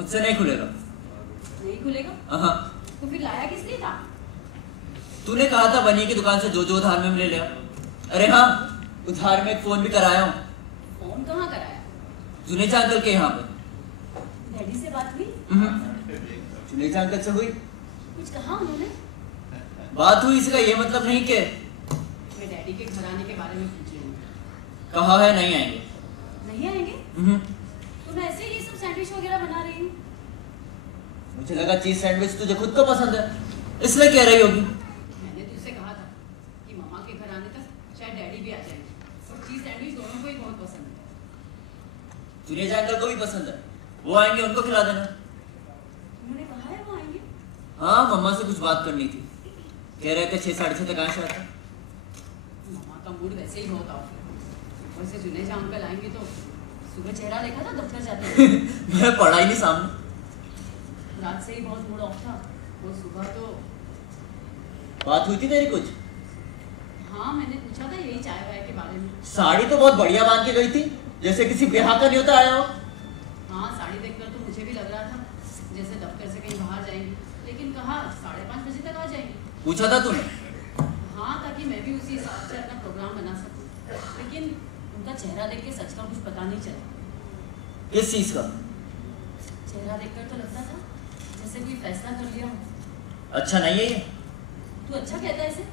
मुझसे नहीं खुलेगा। नहीं खुलेगा? हाँ। तो फिर लाया किस लिए था? तूने कहा था बनी की दुकान से जो जो उधार में ले लिया। अरे हाँ, उधार में एक फोन भी कराया हूँ। फोन कहाँ कराया? जुनेजा अंकल के यहाँ पे। डैडी से बात हुई? जुनेजा अंकल से हुई। कुछ कहा उन्होंने? बात हुई इसका ये मतलब नहीं कि मैं डैडी के घर आने के बारे में पूछ रही हूँ। कहा है नहीं आएंगे। नहीं आएंगे? तो मैं ऐसे ही ये सब सैंडविच वगैरह बना रही हूँ। मुझे लगा चीज सैंडविच तुझे खुद को पसंद है, इसलिए कह रही होगी। मैंने तुझसे कहा था कि मम्मा के घर आने तक शायद डैडी भी आ जाएंगे, और चीज सैंडविच दोनों को ही बहुत पसंद है। जुनेजा अंकल को भी पसंद है, वो आएंगे उनको खिला देना। उन्होंने कहा है वो आएंगे? हाँ, मम्मा से कुछ बात करनी थी, कह रहे थे 6 साढ़े 6 तक आ जाता। मम्मा का मूड वैसे ही बहुत ऑफ है, ऊपर से जुनेजा अंकल आएंगे तो सुबह चेहरा देखा था दफ्तर जाते हुए। मैं पढ़ा ही नहीं सामने। रात से ही बहुत मूड ऑफ था, वो सुबह तो बात हुई थी तेरी कुछ? हाँ, मैंने पूछा था यही चाय वाय के बारे में। साड़ी तो बहुत बढ़िया बांध के गई थी, जैसे किसी ब्याह का न्योता आया हो। हाँ, साड़ी देखकर तो मुझे भी लग रहा था जैसे दफ्तर से कहीं बाहर जाएंगे, लेकिन कहा 5:30 बजे तक आ जाएंगे। पूछा था तूने? हाँ, ताकि मैं भी उसी हिसाब से अपना प्रोग्राम बना सकूं, लेकिन उनका चेहरा देख के सच का कुछ पता नहीं चला। किस चीज का? चेहरा देखकर तो लगता था जैसे कोई फैसला कर लिया हो। अच्छा नहीं है ये? तू अच्छा कहता है इसे?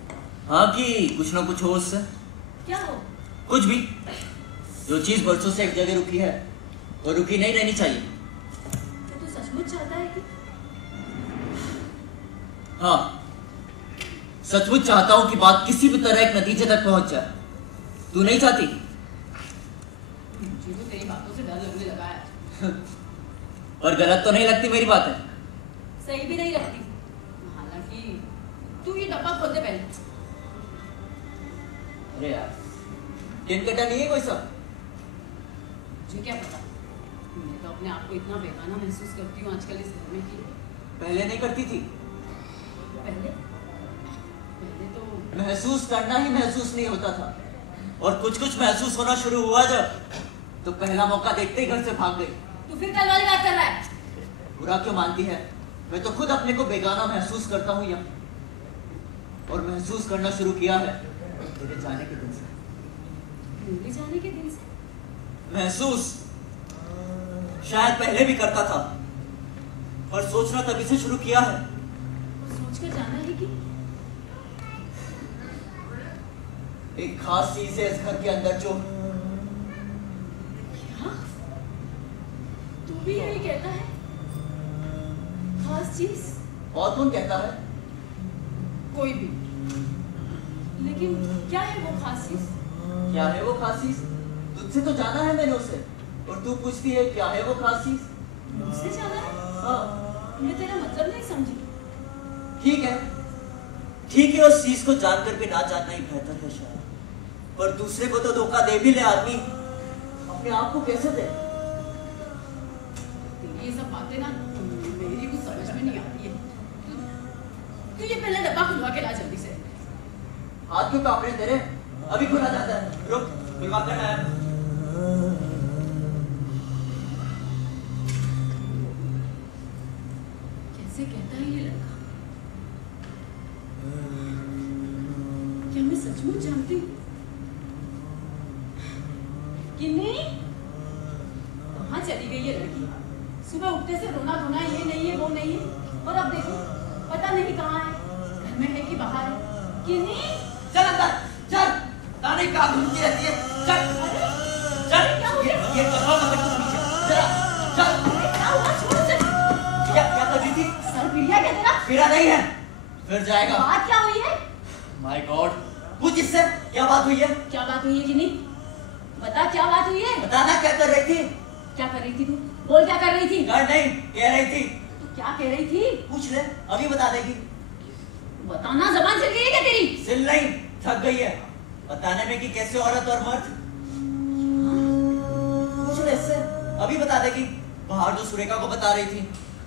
हाँ, कि कुछ ना कुछ हो उससे। क्या हो? कुछ भी। जो चीज बरसों से एक जगह रुकी है वो रुकी नहीं रहनी चाहिए। तो तू सचमुच चाहता है कि? हाँ, सचमुच चाहता हूँ कि बात किसी भी तरह एक नतीजे तक पहुंच जाए। तू नहीं चाहती? मुझे तो तेरी बातों से डर लगने लगा है। और गलत तो नहीं लगती मेरी बातें? सही भी नहीं लगती। हालांकि तू ये डब्बा खोल दे पहले। अरे यार, टिन कटा नहीं है कोई सब? मुझे क्या पता, मैं तो अपने आप को इतना बेगाना महसूस करती हूँ आजकल इस घर में कि पहले नहीं करती थी? पहले तो महसूस करना ही महसूस नहीं होता था, और कुछ कुछ महसूस होना शुरू हुआ जब, तो पहला मौका देखते ही घर से भाग गई। तू फिर कल वाली बात कर रहा है? बुरा क्यों मानती है? मैं तो खुद अपने को बेगाना महसूस करता हूँ यहाँ, और महसूस करना शुरू किया है तेरे जाने के दिन से। मेरे जाने के दिन से? महसूस शायद पहले भी करता था, पर सोचना तभी से शुरू किया है। सोचकर जाना है कि एक खास चीज है इस घर के अंदर जो। क्या? तू भी यही कहता है? खास चीज? और कौन कहता है? कोई भी। लेकिन क्या है वो खास चीज? क्या है वो खास चीज? तुझसे तो जाना है मैंने उसे, और तू पूछती है क्या है वो खास चीज? मुझसे जाना है? हाँ। मैं तेरा मतलब नहीं समझी। ठीक है, ठीक है, उस चीज को जानकर भी ना जानना ही बेहतर है शायद। पर दूसरे को तो धोखा दे भी ले आदमी, अपने आप को कैसे दे? तेरी ये सब बातें ना मेरी कुछ समझ में नहीं आती है। तू ये पहले डब्बा खुलवा के ला जल्दी से। हाथ क्यों कांप रहे तेरे? अभी खुला जाता है, रुक खुलवा कर आया। कैसे कहता है ये लड़का? क्या मैं सचमुच जानती हूँ? किन्नी, कहाँ चली गई ये लड़की? सुबह उठते से रोना धोना, ये नहीं है वो नहीं है, और अब देखो पता नहीं कहाँ है, घर में है कि बाहर है। किन्नी, चल अंदर चल, ताने कहाँ घूमती रहती है? चल चल, क्या हो गया? ये कहाँ मत कुछ पीछे जरा चल। क्या हुआ? छोड़ से। क्या क्या कर रही थी? सर पिरिया क्या तेरा? मेरा नहीं है, फिर जाएगा। बात क्या हुई है? माय गॉड, पूछ इससे क्या बात हुई है? क्या बात हुई है किन्नी? बता क्या बात हुई है? बताना क्या कर रही थी? क्या कर रही थी तू? बोल क्या कर रही थी? कर नहीं, कह रही थी। तू क्या कह रही थी? पूछ ले, अभी बता देगी। बताना, जबान चल गई है क्या तेरी? सिल नहीं, थक गई है बताने में कि कैसे औरत और मर्द। पूछ ले इससे, अभी बता देगी। बाहर जो सुरेखा को बता रही थी।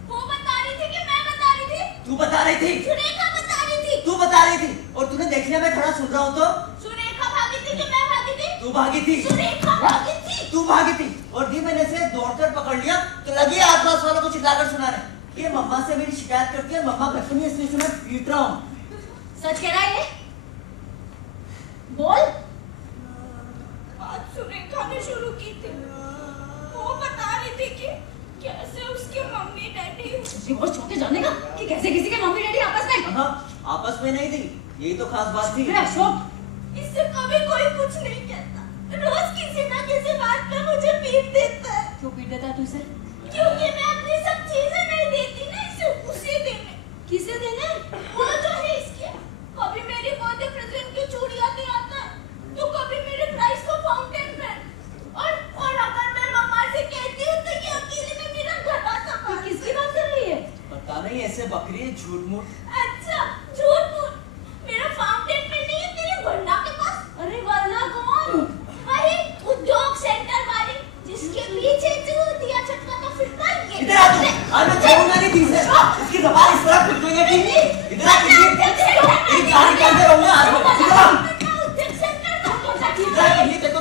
वो बता रही थी कि मैं बता रही थी? तू बता रही थी। सुरेखा बता रही थी। तू बता रही थी, और तूने देखने में खड़ा सुन रहा हूँ तो। सुरेखा भागी थी कि मैं भागी थी? तू भागी थी। सुरेखा भागी थी। तू भागी थी और दी मैंने से दौड़कर पकड़ लिया तो लगी आसपास वालों को चिल्लाकर सुनाने। ये मम्मा से मेरी शिकायत करती है, मम्मा घर पे नहीं, इसलिए मैं पीट रहा हूँ। सच कह रहा है ये? बोल। बात सुरेखा ने शुरू की थी। वो बता रही थी कि कैसे उसके मम्मी डैडी और छोटे जाने का कि कैसे किसी के मम्मी डैडी आपस में। हाँ, आपस में नहीं थी, यही तो खास बात थी। अशोक, इससे कभी कोई कुछ नहीं कहता, रोज किसी ना किसी बात पे मुझे पीट देता है। क्यों पीट देता है तू इसे? क्योंकि मैं अपनी सब चीजें नहीं देती ना इसे, उसे देने। किसे देने? वो जो है इसके, कभी मेरी बर्थडे प्रेजेंट की चूड़ियां ले आता है, तो कभी मेरे प्राइस को फाउंटेन पेन। और अगर मैं मम्मा से कहती हूँ तो ये अकेले में मेरा घड़ा संभाल। किसकी बात कर रही है? पता नहीं, ऐसे बकरी है, झूठ मूठ। अच्छा, झूठ मूठ। मेरा फाउंटेन पेन नहीं है तेरे वरना के पास? अरे वरना कौन? वही उद्योग सेंटर वाली जिसके पीछे दिया छटका तो फिरता ये। इधर आ तू, आज मैं छोड़ूंगा नहीं तुझे। इसकी जबान इस तरह खुल गई है कि इधर आ कि एक गाड़ी के अंदर रहूंगा आज मैं। इधर आ, उद्योग सेंटर तो इधर आ कि ये देखो।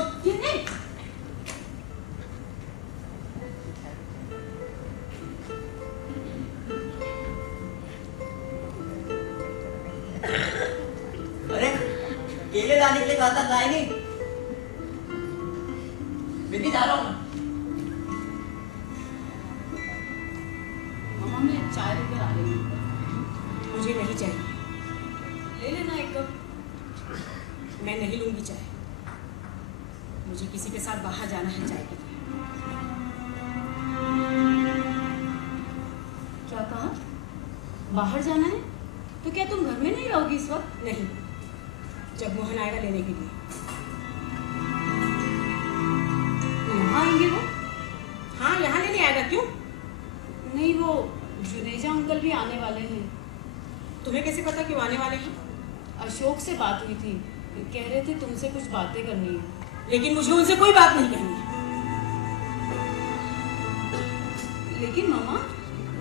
अरे केले लाने के लिए कहा था, लाए नहीं। बिंदी जा रहा हूँ मैं। मम्मा मैं चाय लेकर आ रही हूँ। मुझे नहीं चाहिए। ले लेना एक कप। मैं नहीं लूंगी चाय। मुझे किसी के साथ बाहर जाना है चाय के लिए। क्या कहा? बाहर जाना है? तो क्या तुम घर में नहीं रहोगी इस वक्त? नहीं, जब मोहन आएगा लेने के लिए। यहाँ आएंगे वो? हाँ, यहाँ लेने आएगा। क्यों? नहीं, वो जुनेजा अंकल भी आने वाले हैं। तुम्हें कैसे पता क्यों आने वाले हैं? अशोक से बात हुई थी, कह रहे थे तुमसे कुछ बातें करनी है। लेकिन मुझे उनसे कोई बात नहीं करनी है। लेकिन मम्मा,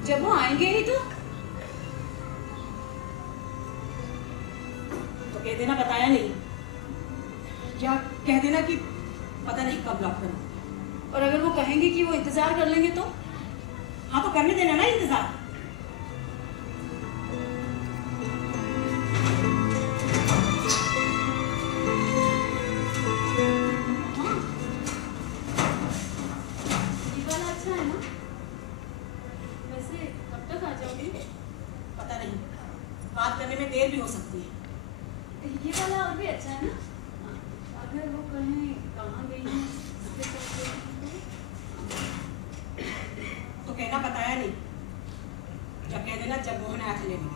जब वो आएंगे ही तो कह देना बताया नहीं, या कह देना कि पता नहीं कब लौट कर। और अगर वो कहेंगे कि वो इंतजार कर लेंगे तो? हाँ, तो करने देना ना इंतजार। ये वाला अच्छा है ना? वैसे कब तक आ जाओगी? पता नहीं, बात करने में देर भी हो सकती है। ये वाला और भी अच्छा है ना? अगर वो कहें कहाँ गई है तो कहना बताया नहीं, जब कह देना जब मोहन आया था लेने।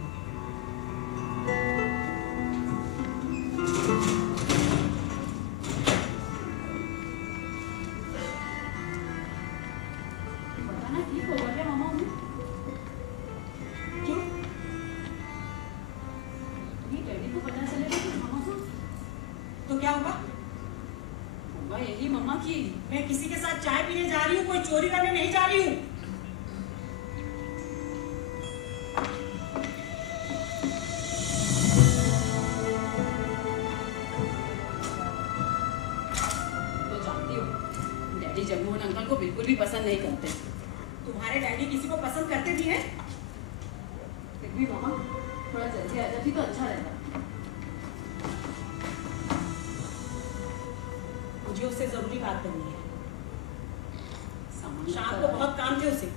बताना ठीक होगा क्या मामा उन्हें? क्यों? नहीं, डैडी को पता चलेगा कि मामा को तो क्या होगा? होगा यही मम्मा की। मैं किसी के साथ चाय पीने जा रही हूँ, कोई चोरी करने नहीं जा रही हूँ। तो जानती हो, डैडी जगमोहन अंकल को बिल्कुल भी पसंद नहीं करते। तुम्हारे डैडी किसी को पसंद करते भी हैं? फिर भी मामा थोड़ा जल्दी आ जाती तो अच्छा रहता। मुझे उससे जरूरी बात करनी है। सामान शाम लेकर को आओ। बहुत काम थे उसे।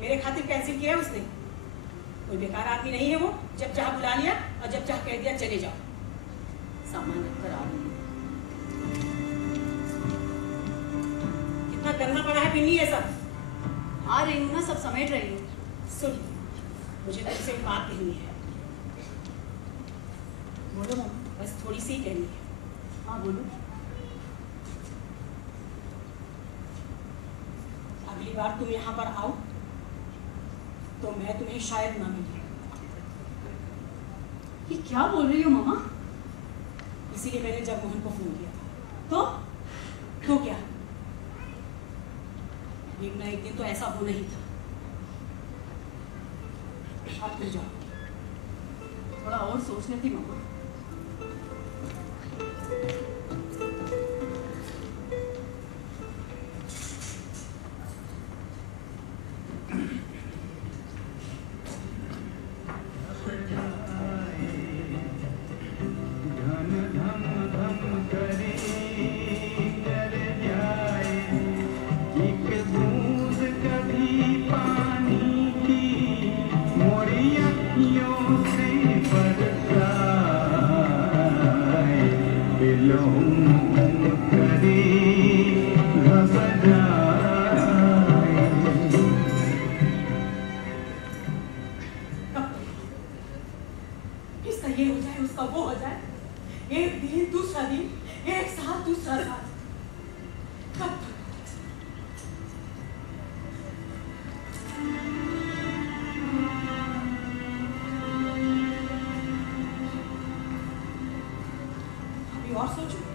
मेरे खातिर कैंसिल किया है उसने। कोई बेकार आदमी नहीं है वो। जब चाह बुला लिया और जब चाह कह दिया चले जाओ। सामान रखकर आ रही हूँ। कितना करना पड़ा है पिन्नी ये सब। आ रही हूँ ना, सब समेट रही हूँ। सुन, मुझे तुमसे एक बात कहनी है। बोलो मम्मा। बस थोड़ी सी कहनी है। हाँ बोलो। अगली बार तुम यहाँ पर आओ तो मैं तुम्हें शायद ना मिलूं। ये क्या बोल रही हो मम्मा? इसीलिए मैंने जगमोहन को फोन किया था। तो क्या, एक ना एक दिन तो ऐसा होना ही था। अब तुम जाओ। थोड़ा और सोच लेती मम्मा। कैसे उसका वो हो जाए, एक दिन दूसरा दिन, एक साथ दूसरा साथ, कब तक? अभी और सोचो।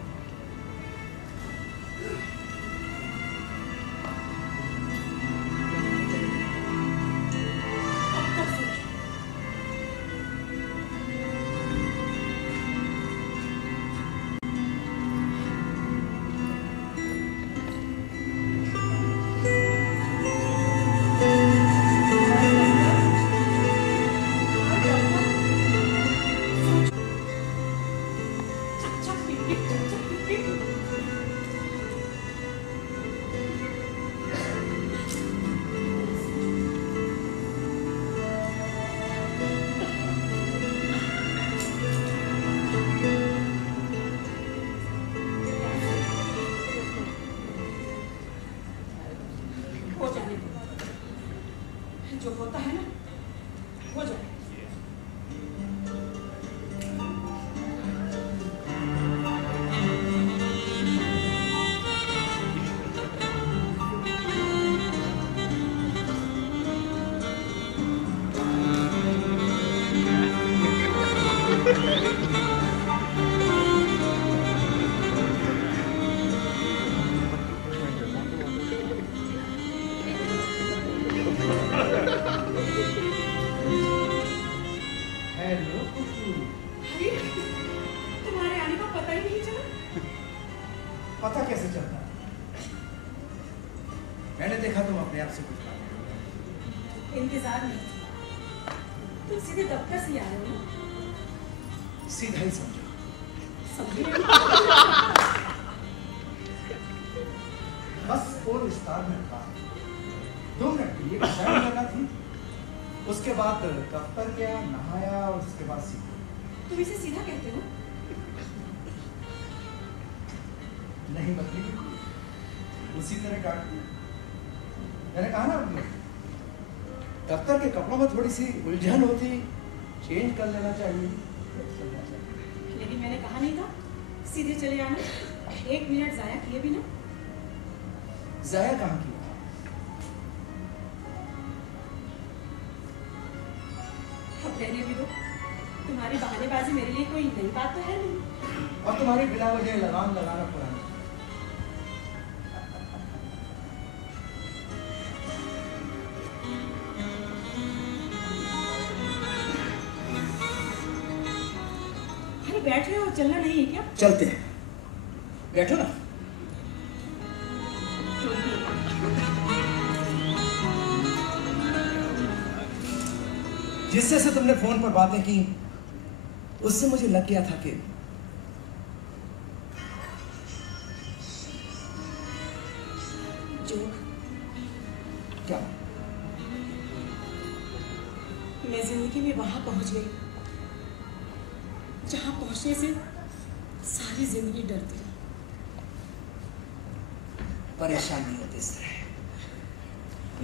जो होता है ना हो जाए। तुम्हारे आने का पता ही नहीं चला। पता कैसे चलता? मैंने देखा तुम अपने आप से कुछ बात इंतजार नहीं, तुम सीधे दफ्तर से आ रहे हो। सीधा ही समझो। समझे? बस फोन विस्तार में था, 2 मिनट के लिए शायद लगा थी। उसके बाद दफ्तर गया, नहाया और उसके बाद सीधा। तुम इसे सीधा कहते हो? नहीं बदली, उसी तरह डांट दी। मैंने कहा ना अपने दफ्तर के कपड़ों में थोड़ी सी उलझन होती, चेंज कर लेना चाहिए। लेकिन मैंने कहा नहीं था सीधे चले आना, 1 मिनट जाया किए बिना। जाया कहाँ किया? अब रहने भी दो, तुम्हारी बहानेबाजी मेरे लिए कोई नई बात तो है नहीं। और तुम्हारी बिना वजह लगाम लगाना पुराना। अरे बैठ रहे हो, चलना नहीं है क्या? चलते हैं, बैठो ना। जिससे से तुमने फोन पर बातें की, उससे मुझे लग गया था कि जो क्या मैं जिंदगी में वहां पहुंच गई जहां पहुंचने से सारी जिंदगी डरती रही। परेशान नहीं होते इस तरह।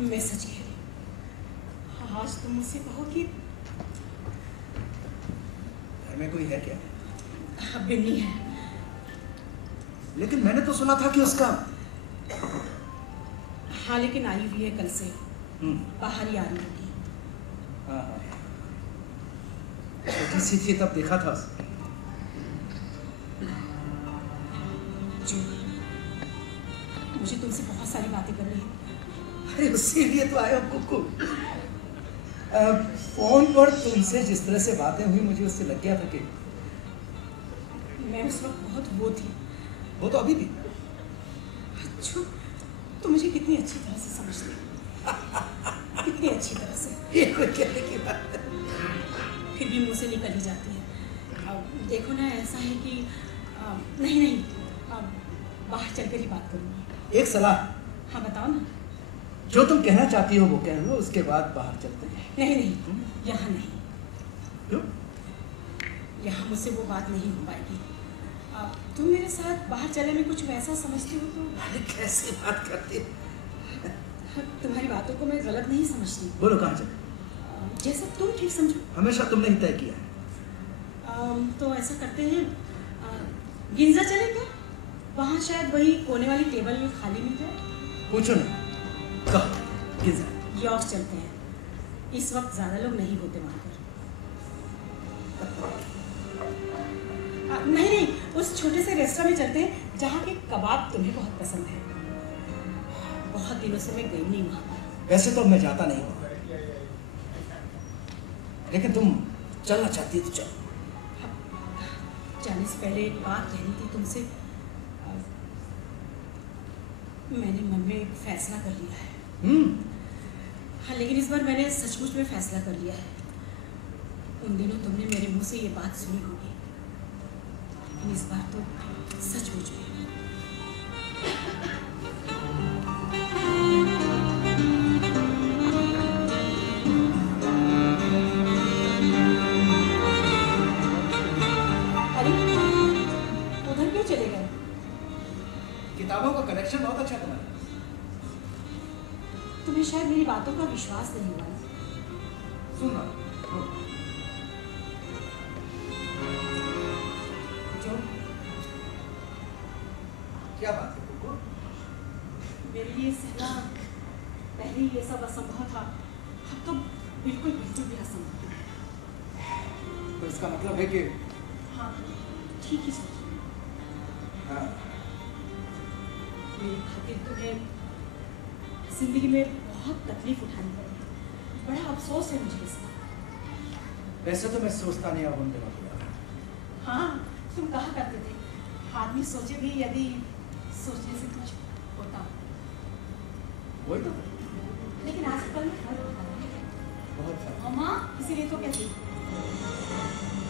मैं सच कह रही, आज तुम मुझसे कहो कि घर में कोई है क्या? बिन्नी है। लेकिन मैंने तो सुना था कि उसका। हाँ, लेकिन आई हुई है कल से, बाहर ही आ रही होगी। हाँ हाँ, छोटी सी थी तब देखा था उसे। जो मुझे तुमसे बहुत सारी बातें करनी है। अरे उसी लिए तो आया कुकू। फोन पर तुमसे जिस तरह से बातें हुई, मुझे उससे लग गया था कि मैं उस वक्त बहुत वो थी। वो तो अभी भी। अच्छा, तो मुझे कितनी अच्छी तरह से समझती है, कितनी अच्छी तरह से। ये कोई कहने की बात है। फिर भी मुंह से निकल ही जाती है। देखो ना, ऐसा है कि नहीं, बाहर चलकर ही बात करूँगी। एक सलाह। हाँ बताओ ना। जो तुम कहना चाहती हो वो कह लो, उसके बाद बाहर चलते हैं। नहीं, यहाँ नहीं। क्यों? यहाँ मुझसे वो बात नहीं हो पाएगी। तुम मेरे साथ बाहर चले में कुछ वैसा समझती हो तो। अरे कैसी बात करती है? तुम्हारी बातों को मैं गलत नहीं समझती। बोलो कहाँ चले? जैसा तुम ठीक समझो। हमेशा तुमने ही तय किया है। तो ऐसा करते हैं, गिंजा चले क्या? वहाँ शायद वही कोने वाली टेबल खाली मिल जाए। पूछो ना, कहा किस यॉर्क चलते हैं, इस वक्त ज़्यादा लोग नहीं होते वहाँ पर। नहीं, उस छोटे से रेस्टोरेंट में चलते हैं जहाँ के कबाब तुम्हें बहुत पसंद है। बहुत दिनों से मैं गई नहीं वहाँ पर। वैसे तो मैं जाता नहीं हूँ, लेकिन तुम चलना चाहती तो चल। जाने से पहले एक बात कहनी थी तुमसे। मैंने मन में एक फैसला कर लिया है। हाँ, लेकिन इस बार मैंने सचमुच में फैसला कर लिया है। उन दिनों तुमने मेरे मुंह से ये बात सुनी होगी, लेकिन इस बार तो सचमुच में। अरे, उधर क्यों चले गए? किताबों का कलेक्शन बहुत अच्छा तुम्हारा। तुम्हें शायद मेरी बातों का विश्वास नहीं हुआ। सुनना जो क्या बात है कुकू? मेरे लिए सहना पहले ये सब असंभव था, अब तो बिल्कुल भी असंभव। तो इसका मतलब है कि हाँ, ठीक ही सोची। हाँ, मेरी खातिर तुम्हें जिंदगी में बहुत तकलीफ उठानी पड़ी। बड़ा अफसोस है मुझे इसका। वैसे तो मैं सोचता नहीं अब उन दिनों के बारे में। हाँ, तुम कहा करते थे, आदमी सोचे भी यदि सोचने से कुछ होता। वही तो, लेकिन आजकल फर्क होता है। बहुत फर्क। मामा, इसीलिए तो कहती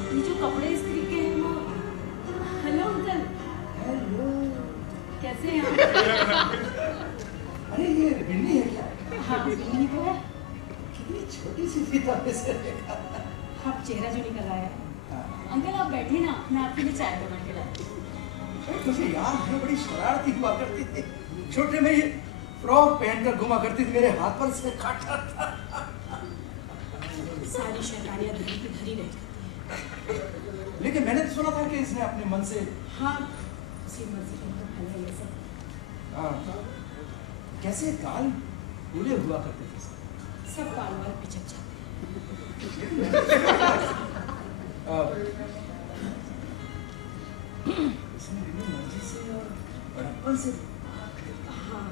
ये जो कपड़े इस्त्री के हैं वो। Hello uncle, hello. कैसे हैं आप? अरे ये बिन्नी है क्या? हाँ, बिन्नी तो है। कितनी छोटी सी थी तब से देखा। अब चेहरा जो निकल आया है। हाँ। अंकल आप बैठिए ना, मैं आपके लिए चाय बना के लाती हूँ। मुझे याद है, बड़ी शरारती हुआ करती थी। छोटे में ये फ्रॉक पहनकर घुमा करती थी, मेरे हाथ पर से काटा था। सारी शैतानियाँ धरी की धरी रह जाती है। लेकिन मैंने तो सुना था कि इसने अपने मन से। हाँ, उसी मर्जी का तो है ये सब। हाँ, कैसे गाल फूले हुआ करते थे सब काल वाल पिचक जाते इसने अपनी मर्जी से और बड़प्पन से। हैं। हाँ,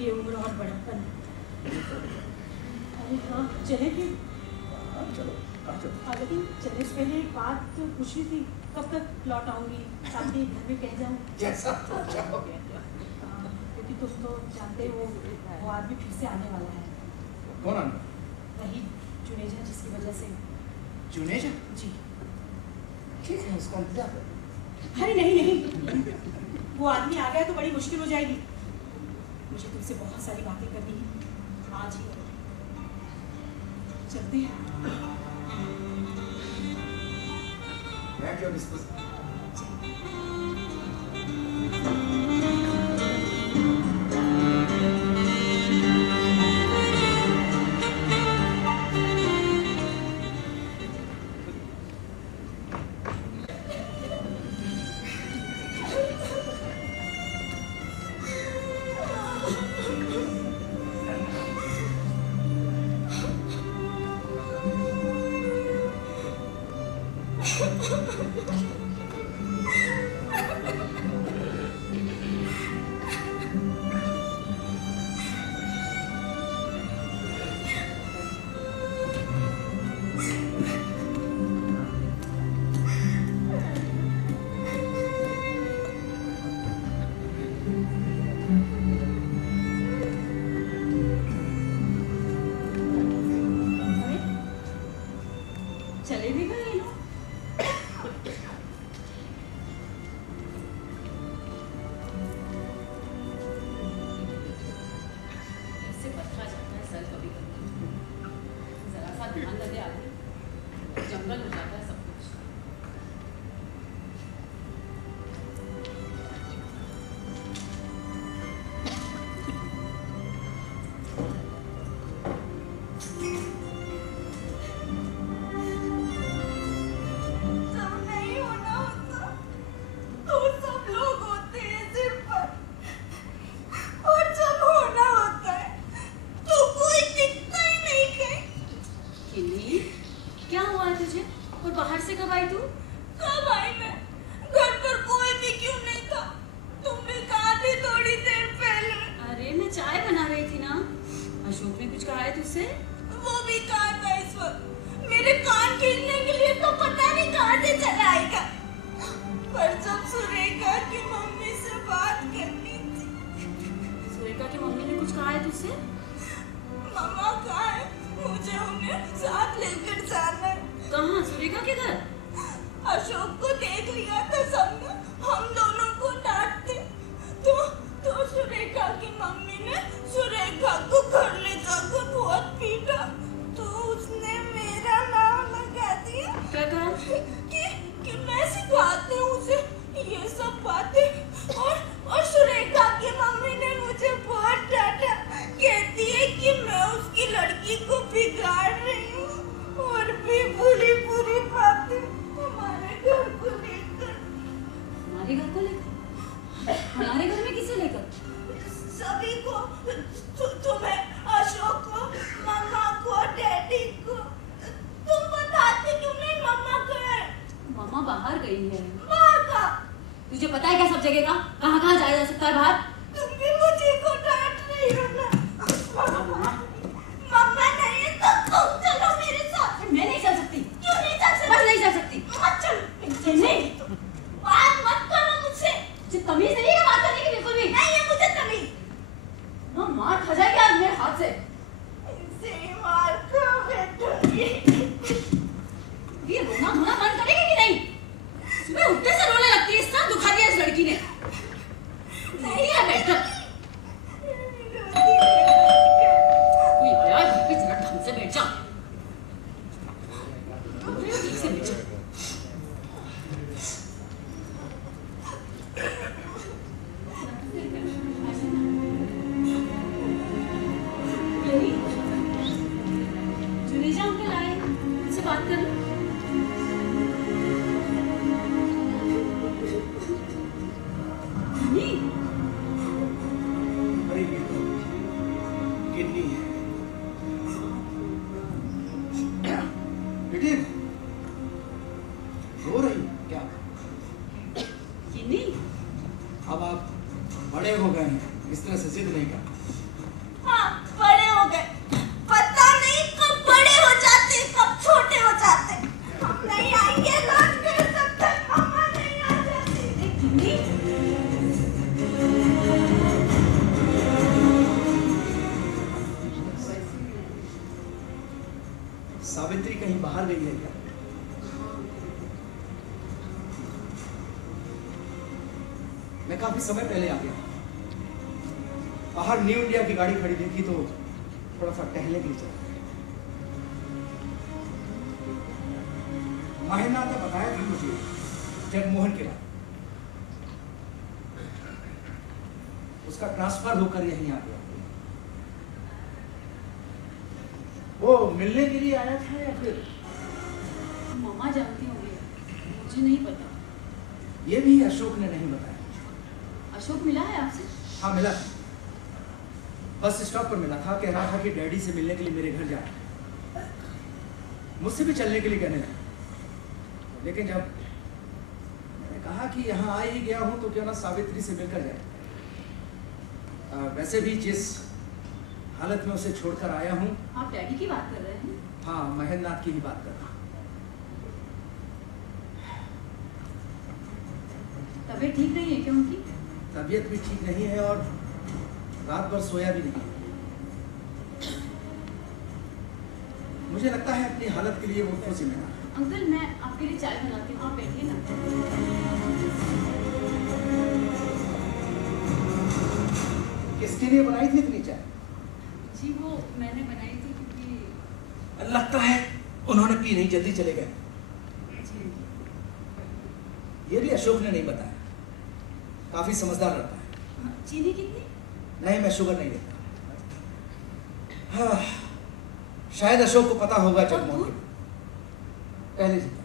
ये उम्र और बड़प्पन। अरे हाँ, चले फिर। हाँ, चलो अब चलो। हाँ, लेकिन चलने से पहले एक बात तो पूछनी थी, कब तक लौट आऊंगी? शादी घर में कह जाऊँ? जैसा तो चाहो। क्योंकि तुम तो जानते हो वो आदमी फिर से आने वाला है। कौन आना? वही जुनेजा, जिसकी वजह से। जुनेजा? जी। ठीक है, उसका इंतजार करो। अरे नहीं, वो आदमी आ गया तो बड़ी मुश्किल हो जाएगी। मुझे तुमसे बहुत सारी बातें करनी है आज ही। चलते हैं। बैठ जाओ डिस्कस। कब आई मैं? घर पर कोई भी क्यों नहीं था? तुम भी कहाँ थी थोड़ी देर पहले? अरे मैं चाय बना रही थी ना। अशोक ने कुछ कहा है तुझसे? वो भी कहाँ था इस वक्त? मेरे कान खींचने के लिए तो पता नहीं कहाँ से चला आएगा। पर जब सुरेखा की मम्मी से बात करनी थी। सुरेखा की मम्मी ने कुछ कहा है तुझसे? मम्मा कहाँ है? मुझे उन्हें साथ लेकर जाना है। कहाँ? सुरेखा के घर? अशोक को देख लिया था सबने, हम दोनों को डांटते। तो सुरेखा की मम्मी ने सुरेखा को घर ले जाकर बहुत पीटा। तो उसने मेरा नाम लगा दिया। क्या कहा? कि मैं सिखाती हूँ उसे ये सब बातें। और सुरेखा की मम्मी ने मुझे बहुत डांटा। कहती है कि मैं उसकी लड़की को बिगाड़ रही हूँ। और भी बुरी बुरी बातें हमारे घर को लेकर। हमारे घर को लेकर? हमारे घर में किसे लेकर? सभी को। तुम्हें, अशोक को, मम्मा को, डैडी को। तुम बताते क्यों नहीं? मम्मा कहाँ है? मामा बाहर गई है। बाहर का? तुझे पता है क्या सब जगह का? कहाँ कहाँ जाया जा सकता है बाहर? तुम भी मुझे को डांट रही हो ना? मम्मा नहीं है तो तुम चलो मेरे साथ। मैं नहीं चल सकती। क्यों नहीं चल सकती? बस नहीं चल सकती। मत चलो। नहीं। बात मत करो मुझसे। तुझे तमीज नहीं है बात करने की? बिल्कुल भी नहीं है मुझे तमीज। ना मार खा जाएगी आज मेरे हाथ से। इनसे ही मार खा बैठोगी। ये रोना धोना बंद करेगी कि नहीं? सुबह उठते से रोने लगती है। इस साथ दुखा दिया इस लड़की ने। नहीं है बेटा। कोई आया घर पे जरा ढंग से बैठ जा। ठीक से बैठ जा। जुनेजा अंकल आए, उनसे बात कर लो। नहीं, अरे ये तो किडनी है। बेटी रो रही हो क्या? ये नहीं। अब आप बड़े हो गए हैं, इस तरह से जिद नहीं कर। हाँ, बड़े हो गए। पता नहीं कब बड़े हो जाते, कब छोटे हो जाते। हम नहीं आएंगे लौट कर तब तक मम्मा नहीं आ जाती। सावित्री कहीं बाहर गई है क्या? मैं काफी समय पहले आ गया। बाहर न्यू इंडिया की गाड़ी खड़ी देखी तो थोड़ा सा टहलने के लिए चला। महेंद्र ने बताया था मुझे जगमोहन के बाद उसका ट्रांसफर होकर यहीं आ गया। वो मिलने के लिए आया था या फिर? मामा जानती होंगे, मुझे नहीं पता। ये भी अशोक ने नहीं बताया। अशोक मिला है आपसे? हाँ मिला था, बस स्टॉप पर मिला था। कह रहा था कि डैडी से मिलने के लिए मेरे घर जाए। मुझसे भी चलने के लिए कहने लगा। लेकिन जब मैंने कहा कि यहाँ आ ही गया हूँ तो क्यों ना सावित्री से मिलकर जाए। वैसे भी जिस हालत में उसे छोड़कर आया हूँ। आप डैडी की बात कर रहे हैं? हाँ, महेंद्र की ही बात कर रहा हूँ। तबीयत ठीक नहीं है क्या उनकी? तबीयत भी ठीक नहीं है और रात भर सोया भी नहीं। मुझे लगता है अपनी हालत के लिए वो खुद जिम्मेदार है। अंकल मैं आपके लिए चाय बनाती हूँ, आप बैठिए ना। किसके लिए बनाई थी इतनी चाय? जी वो मैंने बनाई थी क्योंकि लगता है उन्होंने पी नहीं, जल्दी चले गए। जी ये भी अशोक ने नहीं बताया। काफी समझदार लगता है। चीनी कितनी? नहीं, मैं शुगर नहीं लेता। हाँ, शायद अशोक को पता होगा जगमोहन के पहले जीता।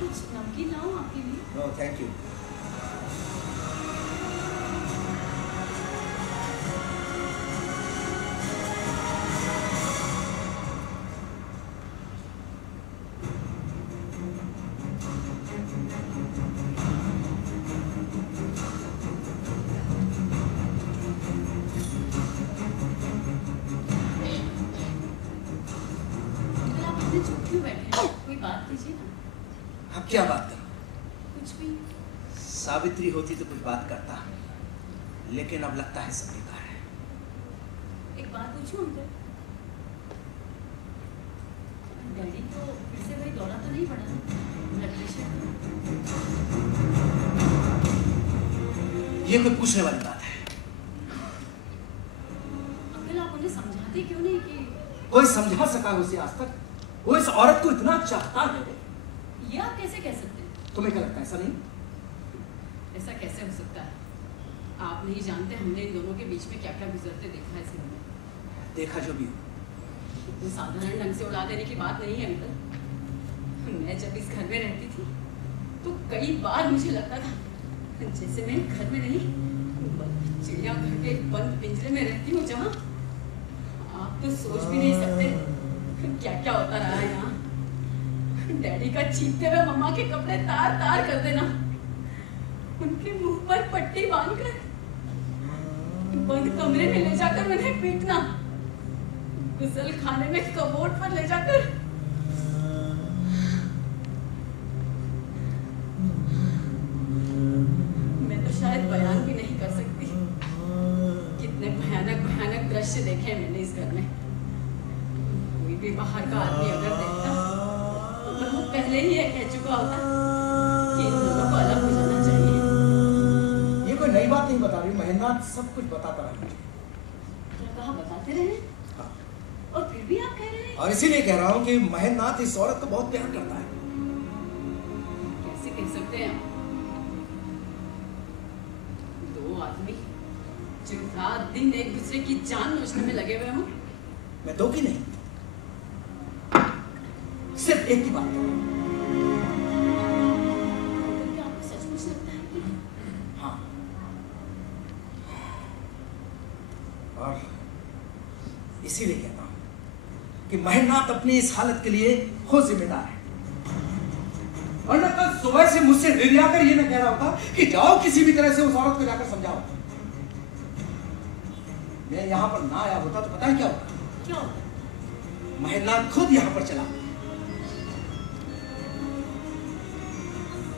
कुछ नमकीन लाऊं आपके लिए? No thank you. बात कीजिए ना। अब क्या बात करूं? कुछ भी। सावित्री होती तो कुछ बात करता, लेकिन अब लगता है सब बेकार है। एक बात पूछूं अंकल, डैडी को फिर से वही दौरा तो नहीं पड़ा? Blood pressure? ये कोई पूछने वाली बात है? अंकल आप उन्हें समझाते क्यों नहीं कि कोई समझा सका उसे आज तक? वो इस औरत को इतना चाहता है। ये आप कैसे कह सकते हैं? तुम्हें क्या लगता है ऐसा नहीं? ऐसा कैसे हो सकता है? आप नहीं जानते हमने इन दोनों के बीच में क्या क्या गुजरते देखा है इस घर में। देखा जो भी हो, कोई साधारण ढंग से उड़ा देने की बात नहीं है अंकल। मैं जब इस घर में रहती थी तो कई बार मुझे लगता था जैसे मैं घर में नहीं चिड़ियाघर के बंद पिंजरे में रहती हूँ, जहाँ आप तो सोच भी नहीं सकते क्या क्या होता रहा है यहाँ। डैडी का चीखते हुए मम्मा के कपड़े तार तार कर देना, उनके मुंह पर पट्टी बांधकर बंद कमरे में ले जाकर उन्हें पीटना, गुसल खाने में कबोर्ड पर ले जाकर मैं तो शायद बयान भी नहीं कर सकती कितने भयानक भयानक दृश्य देखे हैं मैंने इस घर में। कोई भी बाहर का आदमी अगर देखता तो बहुत पहले ही ये कह चुका होता कि इन दोनों को अलग हो जाना चाहिए। ये कोई नई बात नहीं बता रही। महेंद्र सब कुछ बताता रहा। क्या कहा बताते रहे? हाँ। और फिर भी आप कह रहे हैं? और इसीलिए कह रहा हूँ कि महेंद्रनाथ इस औरत को बहुत प्यार करता है। कैसे कह सकते हैं आप? दो आदमी जो रात दिन एक दूसरे की जान नोचने में लगे हुए हों। मैं दो की नहीं, सिर्फ एक की बात कर रहा हूँ। क्या आपको सचमुच लगता है कि हाँ, और इसीलिए कहता हूं कि महेंद्रनाथ अपनी इस हालत के लिए खुद जिम्मेदार है। वरना कल सुबह से मुझसे रिरिया कर ये न कह रहा होता कि जाओ किसी भी तरह से उस औरत को जाकर समझाओ। मैं यहां पर ना आया होता तो पता है क्या होता? क्या होता? महेंद्रनाथ खुद यहां पर चला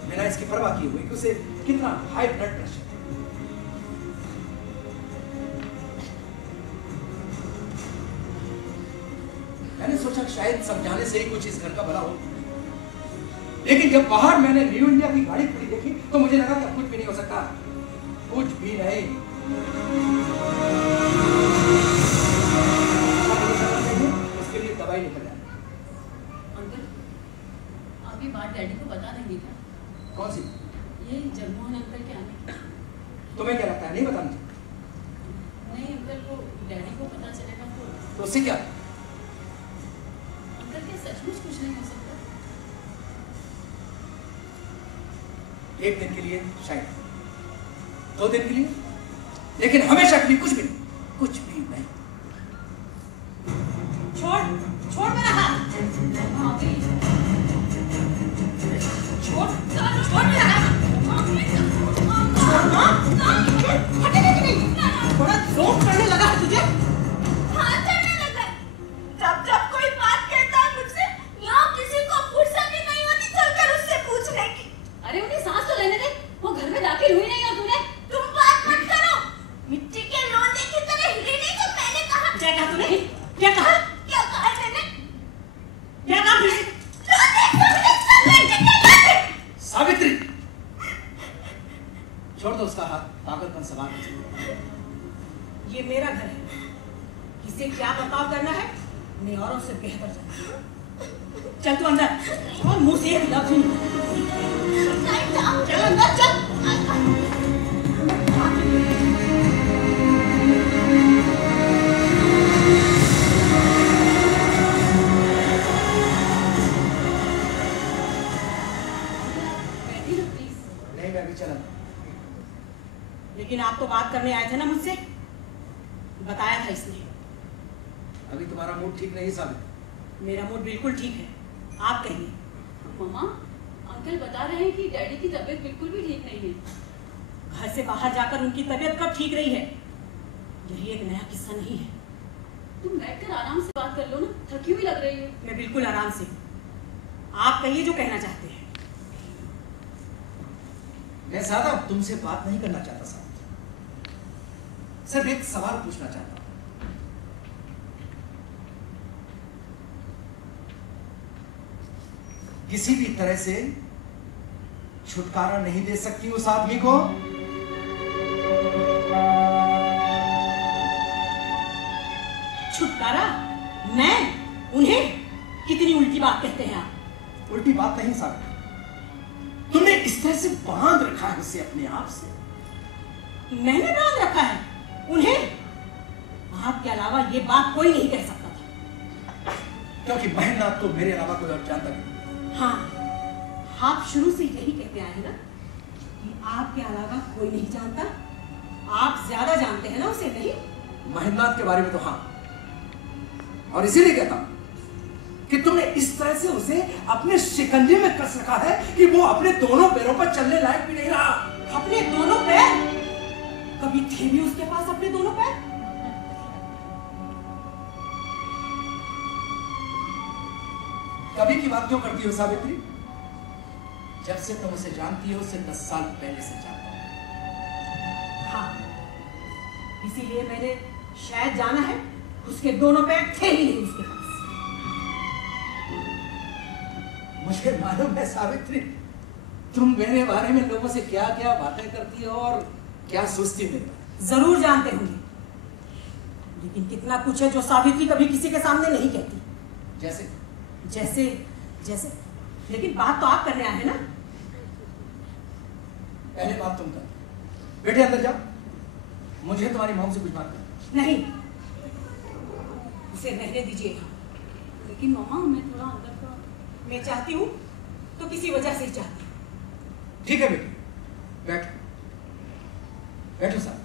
बिना इसकी परवाह किए हुए कि उसे कितना हाई ब्लड प्रेशर है। मैंने सोचा शायद समझाने से ही कुछ इस घर का भला हो, लेकिन जब बाहर मैंने न्यू इंडिया की गाड़ी खड़ी देखी तो मुझे लगा कि कुछ भी नहीं हो सकता, कुछ भी नहीं। उसके लिए दवाई निकल जाए। अंकल आप ये बात डैडी को बता देंगे क्या? कौन सी? ये जगमोहन अंकल के आने की। तुम्हें क्या लगता है नहीं बताना? नहीं अंकल, वो डैडी को पता चलेगा तो उससे क्या? अंकल क्या सचमुच कुछ नहीं हो सकता? एक दिन के लिए शायद, 2 दिन के लिए, लेकिन हमेशा के लिए कुछ भी नहीं, कुछ भी नहीं। छोड़ छोड़ मेरा हाथ, छोड़ छोड़ मेरा हाथ, हटेगा कि नहीं? बड़ा जोर करने लगा है तुझे? हाँ चढ़ने लगा। जब कोई बात कहता है मुझसे, यहाँ किसी को फुर्सत ही नहीं होती चलकर उससे पूछने की। अरे उन्हें सांस तो लेने दे, वो घर में दाखिल हुई नहीं और तूने तुम बात मत करो। मिट्टी के लोंदे की तरह हिली नहीं तो मैंने कहा। क्या कहा तूने? क्या कहा? क्या कहा मैंने? क्या कहा फिर? सावित्री, छोड़ दो उसका हाथ, पागलपन सवार है। ये मेरा घर है, किसे क्या बर्ताव करना है मैं औरों से बेहतर जानती हूँ। चल तू अंदर और मुंह से एक लफ्ज नहीं। चल अंदर चल। बैठी ना प्लीज। नहीं मैं भी चला। लेकिन आप तो बात करने आए थे ना मुझसे, बताया था इसने। अभी तुम्हारा मूड ठीक नहीं साबित। मेरा मूड बिल्कुल ठीक है, आप कहिए। मम्मा अंकल बता रहे हैं कि डैडी की तबीयत बिल्कुल भी ठीक नहीं है। घर से बाहर जाकर उनकी तबीयत कब ठीक रही है? यही एक नया किस्सा नहीं है। तुम बैठकर आराम से बात कर लो ना, थकी हुई लग रही हो। मैं बिल्कुल आराम से। आप कहिए जो कहना चाहते हैं। मैं ज्यादा तुमसे बात नहीं करना चाहता साहब, सिर्फ एक सवाल पूछना चाहता हूं। किसी भी तरह से छुटकारा नहीं दे सकती उस आदमी को? छुटकारा? मैं? उन्हें? कितनी उल्टी बात कहते हैं आप। उल्टी बात नहीं साहब, तुमने इस तरह से बांध रखा है उसे अपने आप से। मैंने बांध रखा है उन्हें? आपके अलावा ये बात कोई नहीं कह सकता था। क्योंकि महेंद्रनाथ तो मेरे अलावा कोई और जानता नहीं। हाँ, आप शुरू से यही कहते आए हैं ना कि आपके अलावा कोई नहीं जानता। आप ज्यादा जानते हैं ना उसे, नहीं? महेंद्रनाथ के बारे में तो हाँ, और इसीलिए कहता हूं कि तुमने इस तरह से उसे अपने शिकंजे में कस रखा है कि वो अपने दोनों पैरों पर चलने लायक भी नहीं रहा। अपने दोनों पैर? कभी थे भी उसके पास अपने दोनों पैर? कभी की बात क्यों करती हो सावित्री? जब से तुम उसे जानती हो उससे 10 साल पहले से जानता हूं। हाँ, इसीलिए मैंने शायद जाना है उसके दोनों पैर थे ही नहीं उसके पास। मुझे मालूम है सावित्री, तुम मेरे बारे में लोगों से क्या क्या बातें करती हो और क्या सोचती हो। जरूर जानते होंगे, लेकिन कितना कुछ है जो सावित्री कभी किसी के सामने नहीं कहती। जैसे जैसे जैसे लेकिन बात तो आप करने आए हैं ना। पहले बात तुम कर। बेटे अंदर जाओ, मुझे तुम्हारी मॉम से कुछ बात करनी। नहीं, उसे रहने दीजिए। लेकिन मम्मा मैं थोड़ा अंदर का मैं चाहती हूँ तो किसी वजह से ही चाहती हूँ। ठीक है बेटे, बैठो बैठो साहब,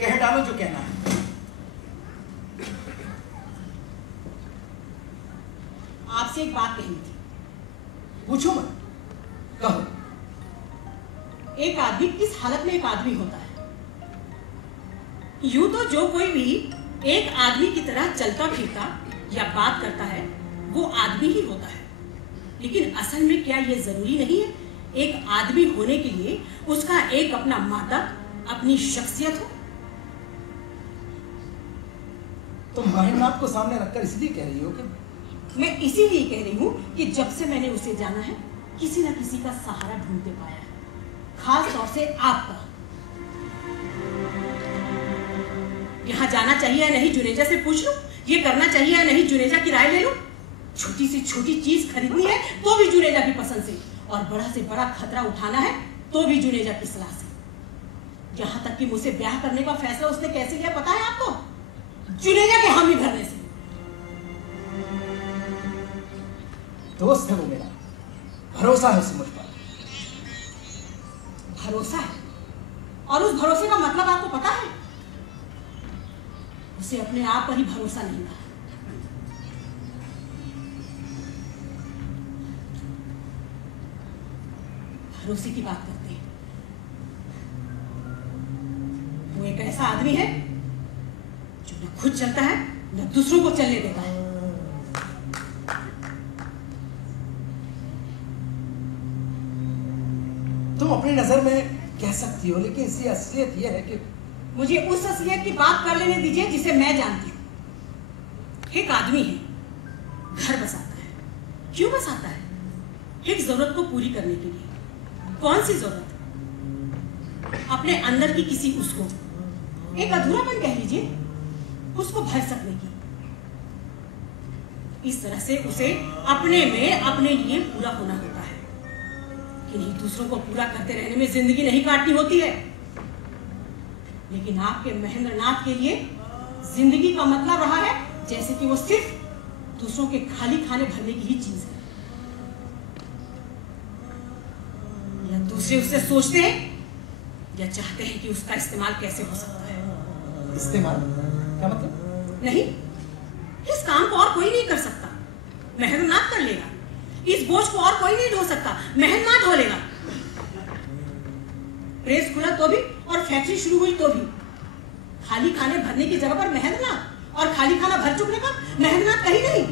कह डालो जो कहना है। आपसे एक बात कहनी थी। पूछो मत, कहो। एक आदमी किस हालत में एक आदमी होता है? यूं तो जो कोई भी एक आदमी की तरह चलता फिरता या बात करता है वो आदमी ही होता है, लेकिन असल में क्या ये जरूरी नहीं है एक आदमी होने के लिए उसका एक अपना मादा, अपनी शख्सियत हो? तुम महेंद्रनाथ को सामने रखकर इसलिए कह रही हो कि? मैं इसीलिए कह रही हूँ कि जब से मैंने उसे जाना है किसी न किसी का सहारा ढूंढते पाया है, खास तौर से आपका। यहाँ जाना चाहिए या नहीं जुनेजा से पूछ लो, ये करना चाहिए या नहीं जुनेजा की राय ले लो। छोटी से छोटी चीज खरीदनी है तो भी जुनेजा की पसंद से, और बड़ा से बड़ा खतरा उठाना है तो भी जुनेजा की सलाह से। यहाँ तक कि मुझसे ब्याह करने का फैसला उसने कैसे लिया पता है आपको? जुनेजा के हामी भरने से। दोस्त है वो मेरा, भरोसा है उसे मुझ पर। भरोसा है? और उस भरोसे का मतलब आपको पता है? उसे अपने आप पर ही भरोसा नहीं था। भरोसे की बात करते हैं। वो एक ऐसा आदमी है जो न खुद चलता है न दूसरों को चलने देता है। तुम अपनी नजर में कह सकती हो, लेकिन इसकी असलियत यह है कि मुझे उस असलियत की बात कर लेने दीजिए जिसे मैं जानती हूँ। एक आदमी है, घर बसाता है। क्यों बसाता है? एक जरूरत को पूरी करने के लिए। कौन सी जरूरत? अपने अंदर की किसी उसको, एक अधूरापन कह लीजिए, उसको भर सकने की। इस तरह से उसे अपने में अपने लिए पूरा होना होता है कि नहीं दूसरों को पूरा करते रहने में जिंदगी नहीं काटनी होती है। लेकिन आपके महेंद्रनाथ के लिए जिंदगी का मतलब रहा है जैसे कि वो सिर्फ दूसरों के खाली खाने भरने की ही चीज है। या दूसरे उससे सोचते हैं या चाहते हैं कि उसका इस्तेमाल कैसे हो सकता है। इस्तेमाल क्या मतलब? नहीं, इस काम को और कोई नहीं कर सकता, महेंद्रनाथ कर लेगा। इस बोझ को और कोई नहीं ढो सकता, महेंद्रनाथ ढो लेगा। प्रेस खुला तो भी और फैक्ट्री शुरू हुई तो भी खाली खाने भरने की जगह पर महेंद्रनाथ, और खाली खाना भर चुकने पर महेंद्रनाथ कहीं नहीं।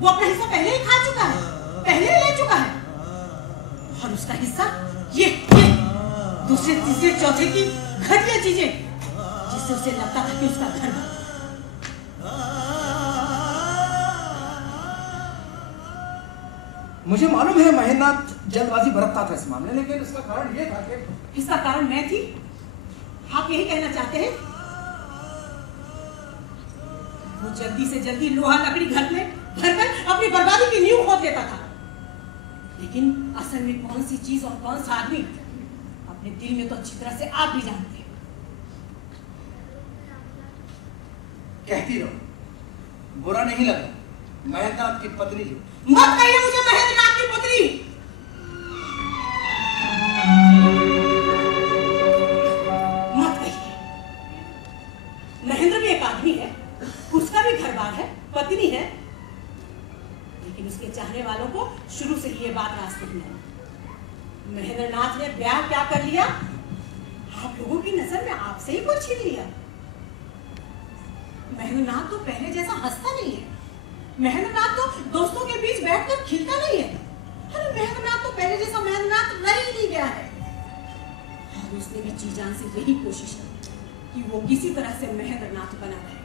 वो अपना हिस्सा पहले ही खा चुका है, पहले ही ले चुका है। और उसका हिस्सा ये दूसरे तीसरे चौथे की घटिया चीजें जिससे उसे लगता था कि उसका घर बना। मुझे मालूम है महेंद्रनाथ जल्दबाजी बरतता था इस मामले, लेकिन इसका कारण ये था कि इसका कारण मैं थी। आप यही कहना चाहते हैं? वो जल्दी से जल्दी लोहा लकड़ी घर में भरकर अपनी बर्बादी की नींव खोद देता था। लेकिन असल में कौन सी चीज और कौन सा आदमी अपने दिल में तो अच्छी तरह से आप भी जानते हैं। कहती रहो, बुरा नहीं लगा। महेंद्रनाथ की पत्नी जो मत कहिए मुझे महेंद्रनाथ की पत्नी। मत कहिए। महेंद्र भी एक आदमी है, उसका भी घर बार है, पत्नी है, लेकिन उसके चाहने वालों को शुरू से ही ये बात रास नहीं है। महेंद्रनाथ ने ब्याह क्या कर लिया, आप लोगों की नजर में आपसे ही कुछ छीन लिया। महेंद्रनाथ तो पहले जैसा हंसता नहीं है, महेंद्रनाथ तो दोस्तों के बीच बैठकर खिलता नहीं है। अरे महेंद्रनाथ तो पहले जैसा महेंद्रनाथ रह ही नहीं गया है। और उसने भी जी जान से यही कोशिश की कि वो किसी तरह से महेंद्रनाथ बना रहे,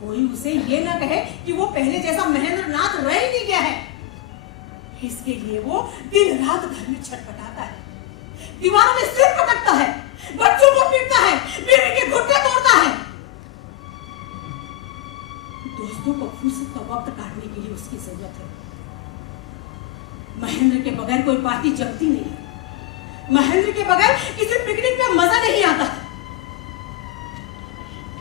कोई उसे ये ना कहे कि वो पहले जैसा महेंद्रनाथ रह ही नहीं गया है। इसके लिए वो दिन रात घर में छटपटाता है, दीवारों में सिर पटकता है, बच्चों को पीटता है, बीवी के घुटने तोड़ता है। दोस्तों को फुर्सत का वक्त काटने के लिए उसकी जरूरत है। महेंद्र के बगैर कोई पार्टी जमती नहीं है, महेंद्र के बगैर किसी पिकनिक में मजा नहीं आता।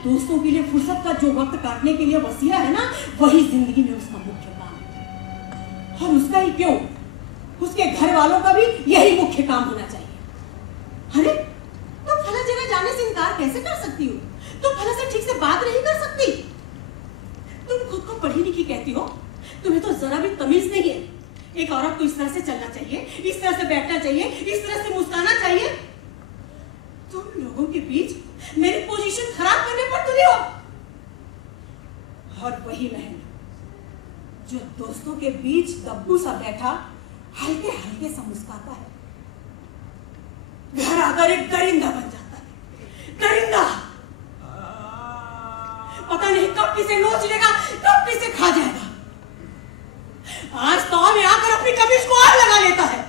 दोस्तों के लिए फुर्सत का जो वक्त काटने के लिए वसीला है ना, वही जिंदगी में उसका मुख्य काम है। और उसका ही क्यों, उसके घर वालों का भी यही मुख्य काम होना चाहिए। अरे तुम फला जगह जाने से इनकार कैसे कर सकती हो? तुम फला से ठीक से बात नहीं कर सकती? तुम खुद को पढ़ी लिखी कहती हो, तुम्हें तो जरा भी तमीज नहीं है। एक औरत को इस तरह से चलना चाहिए, इस तरह से बैठना चाहिए, इस तरह से मुस्कुराना चाहिए। तुम लोगों के बीच मेरी पोजीशन खराब करने पर तुले हो। और वही महेंद्र जो दोस्तों के बीच दब्बू सा बैठा हल्के हल्के सा मुस्कुराता है, घर आकर एक दरिंदा बन जाता है। दरिंदा पता नहीं कब किसे नोच लेगा, कब किसे खा जाएगा। आज ताव में आकर अपनी कमीज को आग लगा लेता है,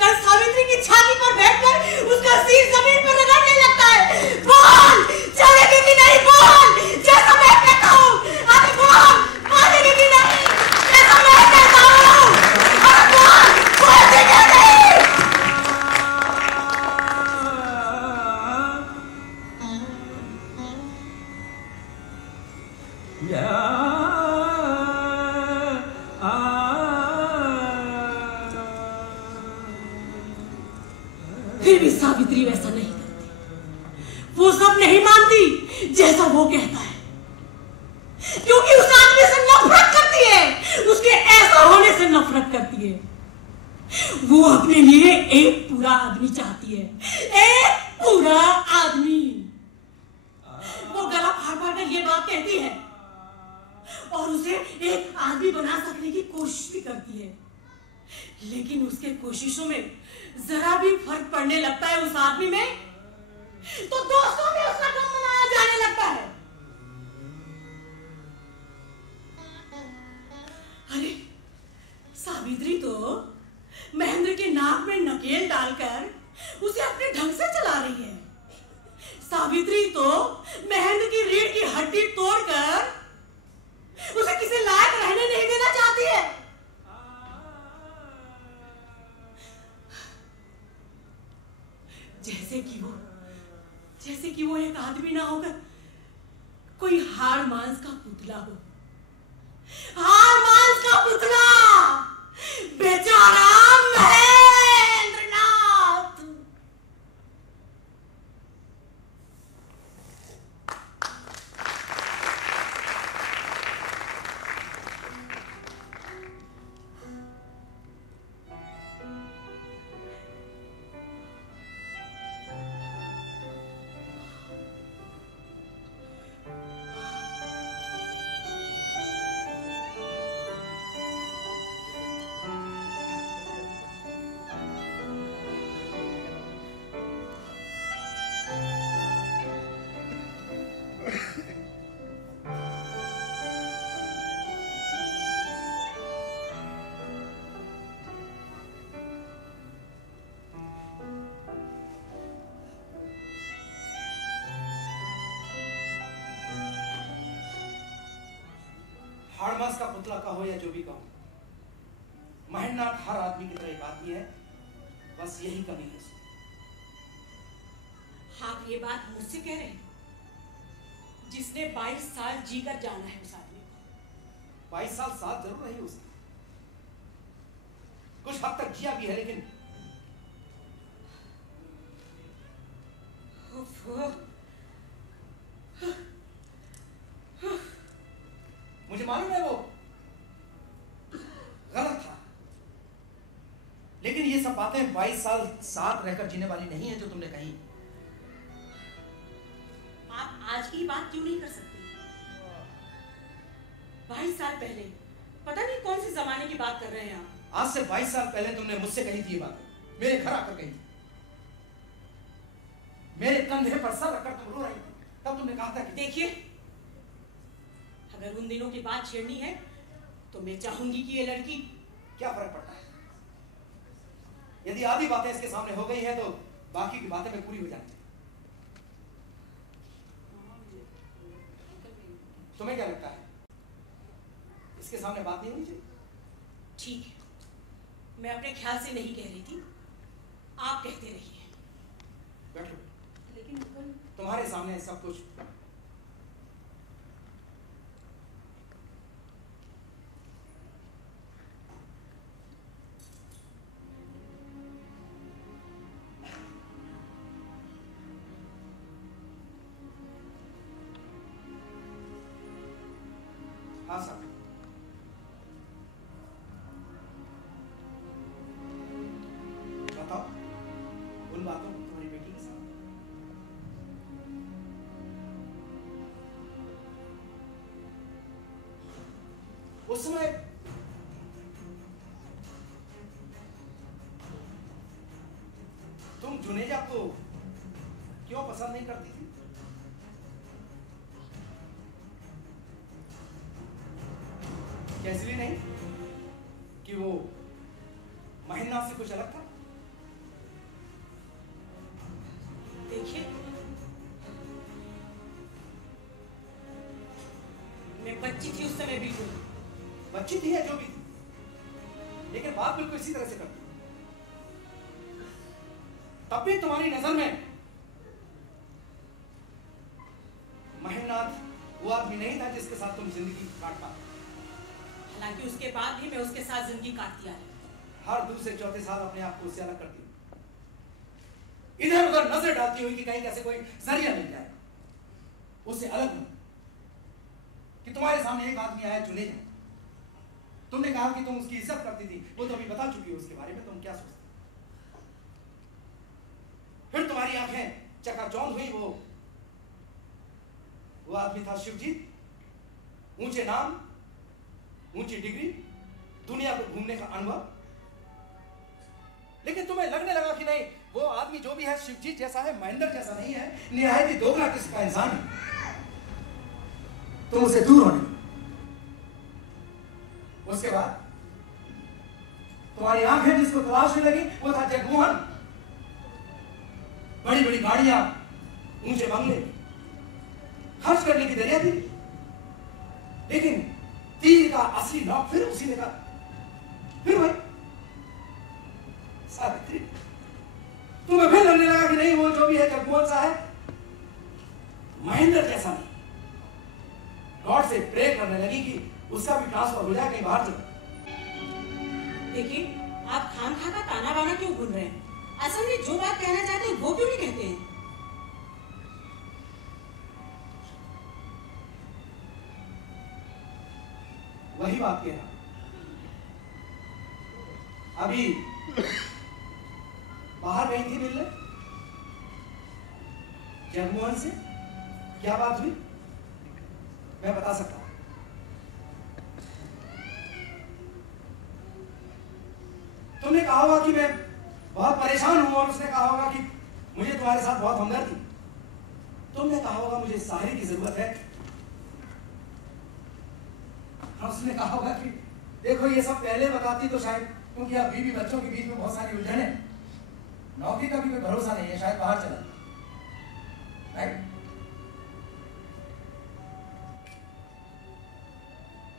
कल सावित्री की छाती पर बैठकर उसका सिर जमीन पर रगड़ने लगता है। बोल चलेगी कि नहीं? बोल जैसा मैं कहता हूँ। अरे बोल मानेगी कि नहीं जैसा मैं कहता हूँ? अरे बोल बोलती क्यों नहीं? फिर भी सावित्री वैसा नहीं करती, वो सब नहीं मानती जैसा वो कहता है, क्योंकि उस आदमी से नफरत करती है, उसके ऐसा होने से नफरत करती है। वो अपने लिए एक पूरा आदमी चाहती है, एक पूरा आदमी। वो गला फाड़ फाड़ कर ये बात कहती है और उसे एक आदमी बना सकने की कोशिश भी करती है, लेकिन उसके कोशिशों में जरा भी फर्क पड़ने लगता है उस आदमी में, तो दोस्तों में उसका गम मनाया जाने लगता है। अरे सावित्री तो महेंद्र के नाक में नकेल डालकर उसे अपने ढंग से चला रही है। सावित्री तो महेंद्र की रीढ़ की हड्डी तोड़कर उसे किसी लायक रहने नहीं देना चाहती है। जैसे कि वो एक आदमी ना होकर कोई हाड़ मांस का पुतला हो, हाड़ मांस का पुतला, बेचारा महेंद्रनाथ। हाड़मास का पुतला कहो या जो भी कहो, महेंद्रनाथ हर आदमी की तरह एक आदमी है, बस यही कमी है उसमें। आप ये बात मुझसे कह रहे हैं, जिसने 22 साल जीकर जाना है उस आदमी को। 22 साल साथ जरूर रही उसने, कुछ हद तक जिया भी है, लेकिन मुझे मालूम है वो गलत था, लेकिन ये सब बातें 22 साल साथ रहकर जीने वाली नहीं है जो तुमने कही। आप आज की बात क्यों नहीं कर सकते? 22 साल पहले पता नहीं कौन से जमाने की बात कर रहे हैं आप। आज से 22 साल पहले तुमने मुझसे कही थी ये बात, मेरे घर आकर कही थी, मेरे कंधे पर सर रखकर तुम रो रही थी, तब तुमने कहा था कि देखिए, अगर उन दिनों की बात छेड़नी है तो मैं चाहूंगी कि ये लड़की, क्या फर्क पड़ता है? यदि आधी बातें इसके सामने हो गई है तो बाकी की बातें में पूरी हो जाती है। तुम्हें क्या लगता है, इसके सामने बात नहीं होनी चाहिए? ठीक है, मैं अपने ख्याल से नहीं कह रही थी, आप कहते रहिए। बैठो, लेकिन अंकल, तुम्हारे सामने सब कुछ हाँ सर, बताओ उन बातों को तुम्हारी बेटी के साथ। उस समय तुम जुनेजा को क्यों पसंद नहीं करती थी? क्या इसलिए नहीं कि वो महेंद्रनाथ से कुछ अलग था? देखिए, मैं बच्ची थी उस समय, बिल्कुल बच्ची थी या जो भी थी, लेकिन बात बिल्कुल इसी तरह से करती। तब भी तुम्हारी नजर में महेंद्रनाथ वो आदमी नहीं था जिसके साथ तुम जिंदगी काट पाते। हालांकि उसके बाद भी मैं उसके साथ जिंदगी काटती आ रही। हर दूसरे चौथे साल अपने आप को उससे अलग करती हूँ, इधर उधर नजर डालती हुई कि कहीं कैसे कोई जरिया मिल जाए उससे अलग हो। कि तुम्हारे सामने एक आदमी आया जुनेजा, तुमने कहा कि तुम उसकी इज्जत करती थी, वो तो अभी बता चुकी हो उसके बारे में, तुम क्या सोचती? फिर तुम्हारी आंखें चकाचौंध हुई, वो आदमी था शिवजीत, ऊंचे नाम, ऊंची डिग्री, दुनिया को घूमने का अनुभव, लेकिन तुम्हें लगने लगा कि नहीं, वो आदमी जो भी है शिवजीत जैसा है, महेंद्र जैसा नहीं है, निहायत ही दोगला किस्म का इंसान है। तुम उसे दूर होने। उसके बाद तुम्हारी आंखें जिसको तलाशने लगी वो था जगमोहन। बड़ी बड़ी गाड़ियां, ऊंचे बंगले, खर्च करने की दरिया थी, लेकिन तीर का असली नौक फिर उसी ने कहा, फिर भाई सावित्री। तुम्हें फिर लगने लगा कि नहीं, वो जो भी है जगमोहन सा है, महेंद्र जैसा नहीं। गॉड से प्रे करने लगी कि उसका भी ट्रांसफर हो जाए कहीं बाहर चले। देखिए, आप खामखा का ताना बाना क्यों भूल रहे हैं? असल में जो बात कहना चाहते हैं वो क्यों नहीं कहते हैं? वही बात कह रहा। अभी बाहर गई थी मिलने जगमोहन से, क्या बात हुई मैं बता सकता हूं। तुमने कहा होगा कि मैं बहुत परेशान हूं और उसने कहा होगा कि मुझे तुम्हारे साथ बहुत हमदर्दी। तुमने कहा होगा मुझे साहिर की जरूरत है, और उसने कहा होगा कि देखो ये सब पहले बताती तो शायद, क्योंकि अब बीवी बच्चों के बीच में बहुत सारी उलझन है, नौकरी का भी कोई भरोसा नहीं है, शायद बाहर चला, राइट?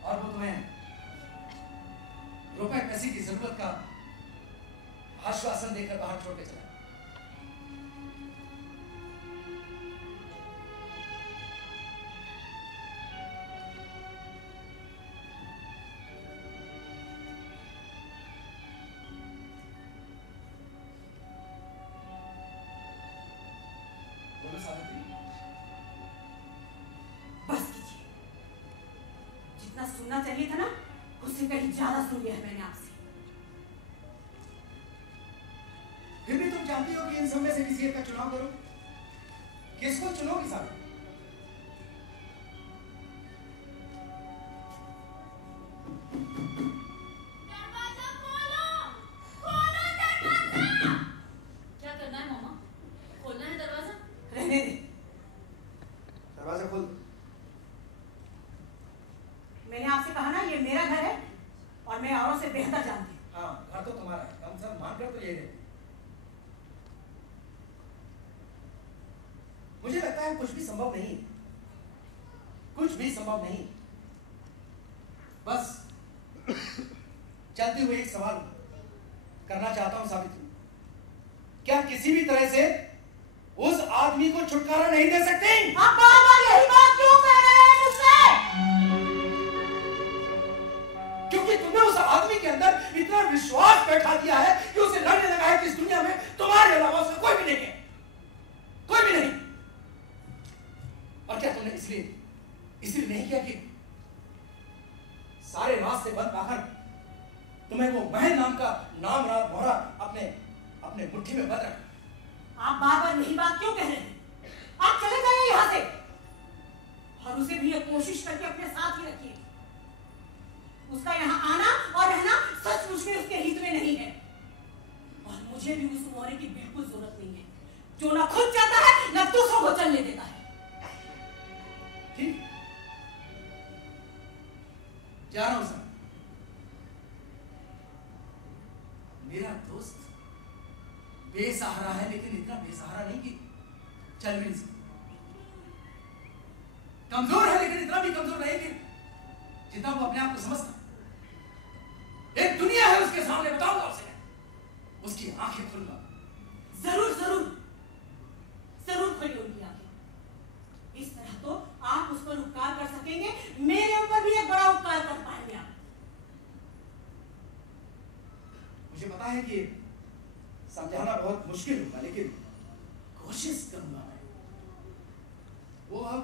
और वो तुम्हें रुपए पैसे की जरूरत का आश्वासन देकर बाहर छोड़ के चला। बस कीजिए, जितना सुनना चाहिए था ना उससे कहीं ज्यादा सुन लिया है मैंने आपसे। फिर भी तुम चाहती हो कि इन सब में से किसी एक का चुनाव करो? किसको चुनोगी साहब? दरवाजा खोलो, खोलो दरवाजा। क्या करना है मामा? खोलना है दरवाजा? रहने दे, दरवाजा खोल दो। मैंने आपसे कहा ना ये मेरा घर है और मैं औरों से बेहतर जानती हूँ। हाँ, घर तो तुम्हारा है, कम से कम मान कर तो ये रहती। मुझे लगता है कुछ भी संभव नहीं, कुछ भी संभव नहीं। बस चलते हुए एक सवाल करना चाहता हूं सावित्री, क्या किसी भी तरह से उस आदमी को छुटकारा नहीं दे सकते? आप बार-बार यही बात क्यों कह रहे हैं मुझसे? क्योंकि तुमने उस आदमी के अंदर इतना विश्वास बैठा दिया है कि उसे लगने लगा है कि इस दुनिया में तुम्हारे अलावा उसका कोई भी नहीं है, कोई भी नहीं। और क्या तुमने इसलिए नहीं किया कि सारे रास्ते बंद पाकर तुम्हें वो महल नाम का नाम रात मोहरा अपने मुट्ठी में बंद रखा? आप बार-बार यही बात क्यों कह रहे हैं? आप चले जाइए यहाँ से और उसे भी ये कोशिश करके अपने साथ ही रखिए। उसका यहाँ आना और रहना सचमुच में उसके हित में नहीं है और मुझे भी उस मोहरे की बिल्कुल जरूरत नहीं है जो ना खुद जाता है ना दूसरों को चलने देता है। ठीक, जा रहा हूं सर। मेरा दोस्त बेसहारा है, लेकिन इतना बेसहारा नहीं कि चल भी नहीं सकता। कमजोर है, लेकिन इतना भी कमजोर नहीं कि जितना वो अपने आप को समझता। एक दुनिया है उसके सामने, बताऊंगा उसे, उसकी आंखें खुलूंगा। जरूर जरूर जरूर खोलिए उनकी आंखें। इस तरह तो आप उस पर उपकार कर सकेंगे, मेरे ऊपर भी एक बड़ा उपकार कर पाएंगे आप। मुझे पता है कि समझाना बहुत मुश्किल होगा, लेकिन कोशिश करूंगा मैं। वो अब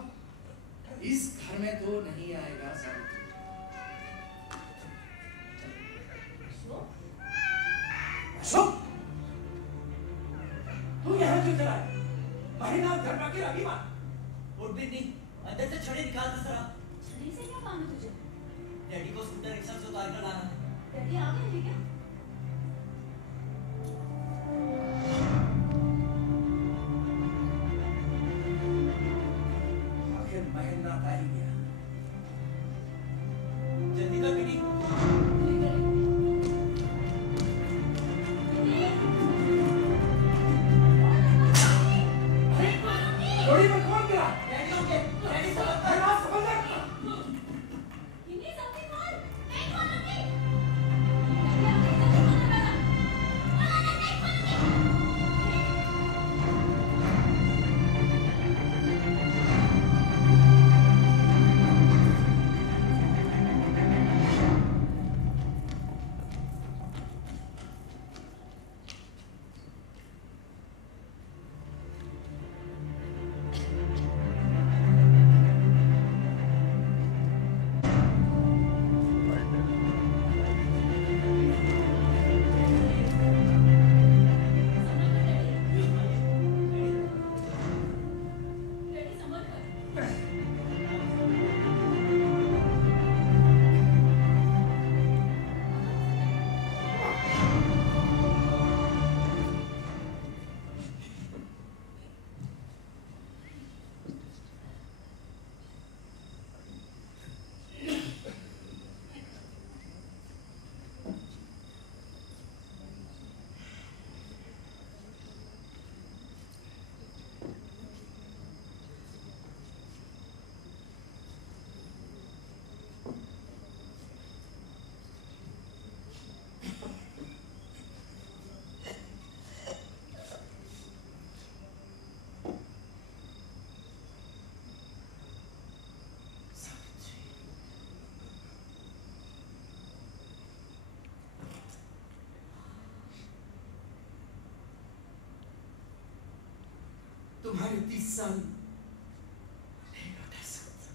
इस घर में तो नहीं आएगा सावित्री। अशोक, तू यहाँ क्यों चला है? महिला धर्म की अभिमान। और भी नहीं, अंदर से छड़ी निकाल दो जरा। छड़ी से क्या काम है तुझे? डैडी को स्कूटर रिक्शा से उतार कर लाना है। डैडी आ गए हैं क्या? आखिर महिला आ ही गया। जल्दी कर बेटी। जोड़ी में कौन गिरा? डैडी होंगे, डैडी समझता है। मेरा समझ इन्हीं सबके कौन? नहीं खोलूंगी। डैडी आप नहीं खोलूंगी। नहीं खोलूंगी। तुम्हारे 30 साल नहीं लौटा सकता।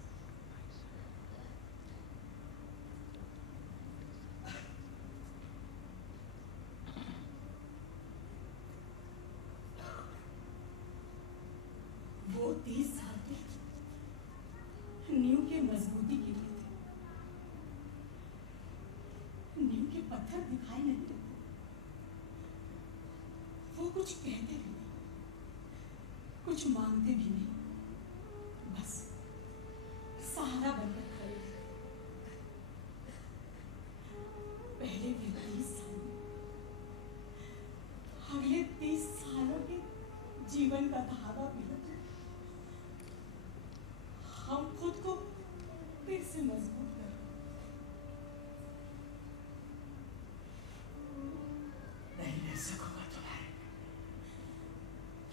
वो 30 साल के नींव के मजबूती के लिए थे। नींव के पत्थर दिखाई नहीं देते, वो कुछ कहते भी नहीं, कुछ मांगते भी नहीं, बस सहारा बनकर खड़े थे। पहले के 30 साल, अगले 30 सालों के जीवन का धागा पिघल, हम खुद को फिर से मजबूत करें। नहीं रह सकूंगा तुम्हारे।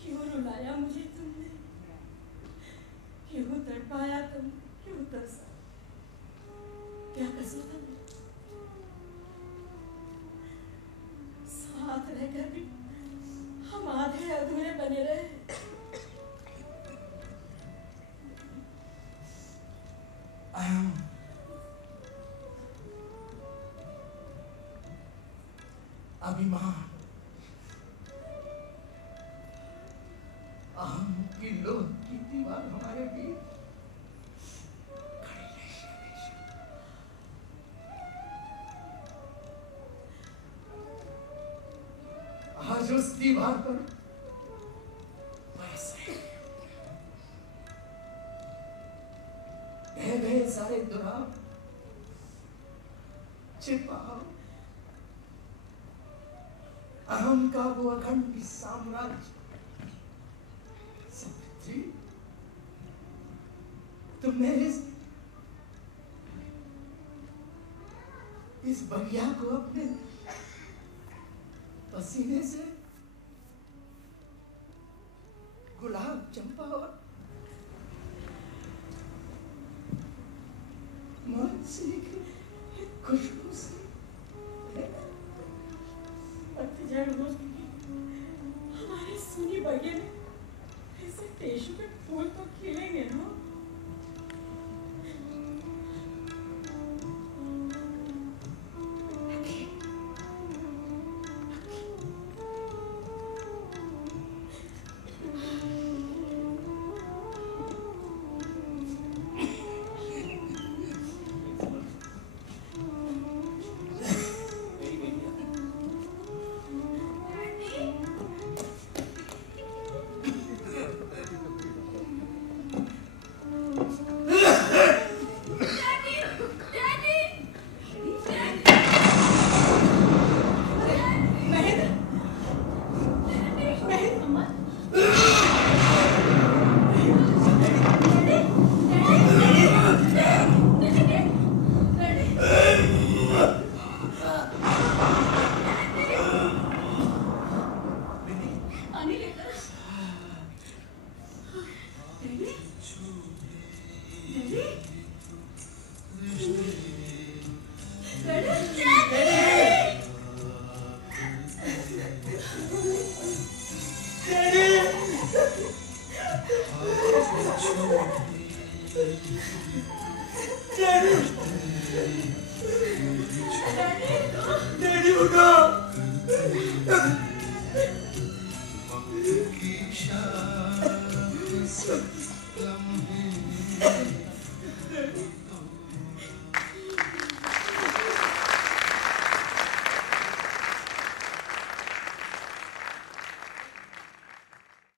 क्यों रुलाया मुझे तुमने, क्यों तड़पाया तुम, क्यों तरसा, क्या कसूर था मेरा? साथ रहकर भी हम आधे अधूरे बने रहे। अभिमान, अहम की लोह की दीवार हमारे बीच खड़ी रहेगी हमेशा। आज उस दीवार पर बरस रहे गए सारे दुराव, छिपाओ अहम का वो अखंड साम्राज्य। समझी तुमने इस बगिया को अपने पसीने से गुलाब, चंपा और मौसी की खुशबू से पतझड़ हो चुकी, हमारे सुनी बगिया में ऐसे टेशु के फूल तो खिलेंगे ना। डैडी उठो।